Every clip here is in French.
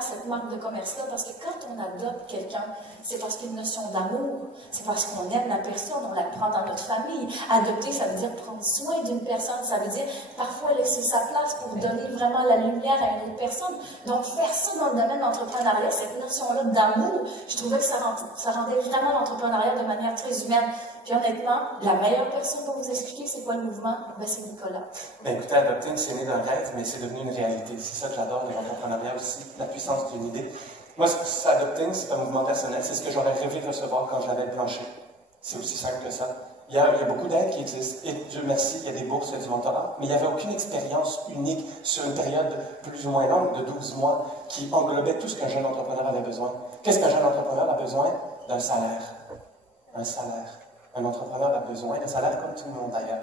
Cette marque de commerce-là, parce que quand on adopte quelqu'un, c'est parce qu'il y a une notion d'amour, c'est parce qu'on aime la personne, on la prend dans notre famille. Adopter, ça veut dire prendre soin d'une personne, ça veut dire parfois laisser sa place pour donner vraiment la lumière à une autre personne. Donc faire ça dans le domaine de l'entrepreneuriat, cette notion-là d'amour, je trouvais que ça rendait vraiment l'entrepreneuriat de manière très humaine. Puis honnêtement, la meilleure personne pour vous expliquer c'est quoi le mouvement, ben c'est Nicolas. Ben écoutez, Adopting, c'est né d'un rêve, mais c'est devenu une réalité. C'est ça que j'adore de l'entrepreneuriat aussi, la puissance d'une idée. Moi, Adopting, c'est un mouvement personnel. C'est ce que j'aurais rêvé de recevoir quand j'avais le plancher. C'est aussi simple que ça. Il y a beaucoup d'aides qui existent. Et Dieu merci, il y a des bourses, il y a du mentorat. Mais il n'y avait aucune expérience unique sur une période plus ou moins longue, de 12 mois, qui englobait tout ce qu'un jeune entrepreneur avait besoin. Qu'est-ce qu'un jeune entrepreneur a besoin? D'un salaire. Un salaire. Un entrepreneur a besoin d'un salaire comme tout le monde d'ailleurs.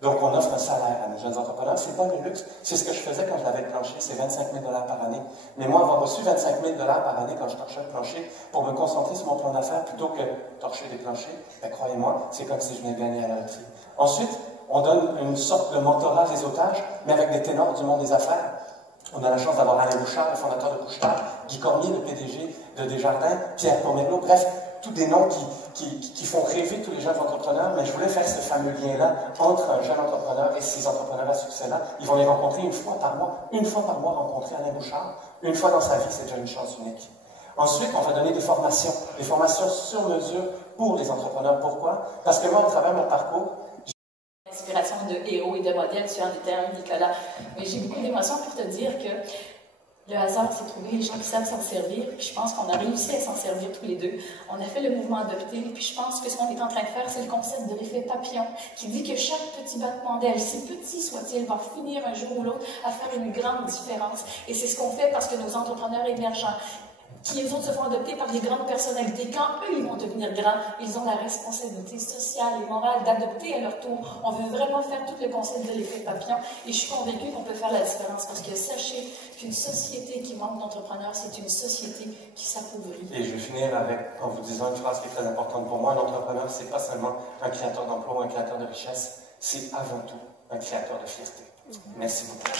Donc, on offre un salaire à nos jeunes entrepreneurs. Ce n'est pas le luxe. C'est ce que je faisais quand je l'avais le plancher. C'est 25 000 $ par année. Mais moi, avoir reçu 25 000 $ par année quand je torchais le plancher pour me concentrer sur mon plan d'affaires plutôt que torcher des planchers, ben, croyez-moi, c'est comme si je venais de gagner à la loterie. Ensuite, on donne une sorte de mentorat réseautage, mais avec des ténors du monde des affaires. On a la chance d'avoir Alain Bouchard, le fondateur de Couche-Tard, Guy Cormier, le PDG de Desjardins, Pierre Pomerleau, bref, tous des noms qui font rêver tous les jeunes entrepreneurs, mais je voulais faire ce fameux lien-là entre un jeune entrepreneur et ces entrepreneurs à succès-là. Ils vont les rencontrer une fois par mois. Une fois par mois, rencontrer Alain Bouchard. Une fois dans sa vie, c'est déjà une chance unique. Ensuite, on va donner des formations sur mesure pour les entrepreneurs. Pourquoi? Parce que moi, à travers mon parcours, inspiration de héros et de modèles, tu en étais un, Nicolas. Mais j'ai beaucoup d'émotions pour te dire que le hasard s'est trouvé les gens qui savent s'en servir, puis je pense qu'on a réussi à s'en servir tous les deux. On a fait le mouvement adopté, puis je pense que ce qu'on est en train de faire, c'est le concept de l'effet papillon, qui dit que chaque petit battement d'aile, si petit soit-il, va finir un jour ou l'autre à faire une grande différence. Et c'est ce qu'on fait parce que nos entrepreneurs émergents, qui les autres se font adopter par des grandes personnalités. Quand eux, ils vont devenir grands, ils ont la responsabilité sociale et morale d'adopter à leur tour. On veut vraiment faire tout le concept de l'effet papillon et je suis convaincue qu'on peut faire la différence parce que sachez qu'une société qui manque d'entrepreneurs, c'est une société qui s'appauvrit. Et je vais finir en vous disant une phrase qui est très importante pour moi. Un entrepreneur, c'est pas seulement un créateur d'emploi ou un créateur de richesse, c'est avant tout un créateur de fierté. Merci beaucoup.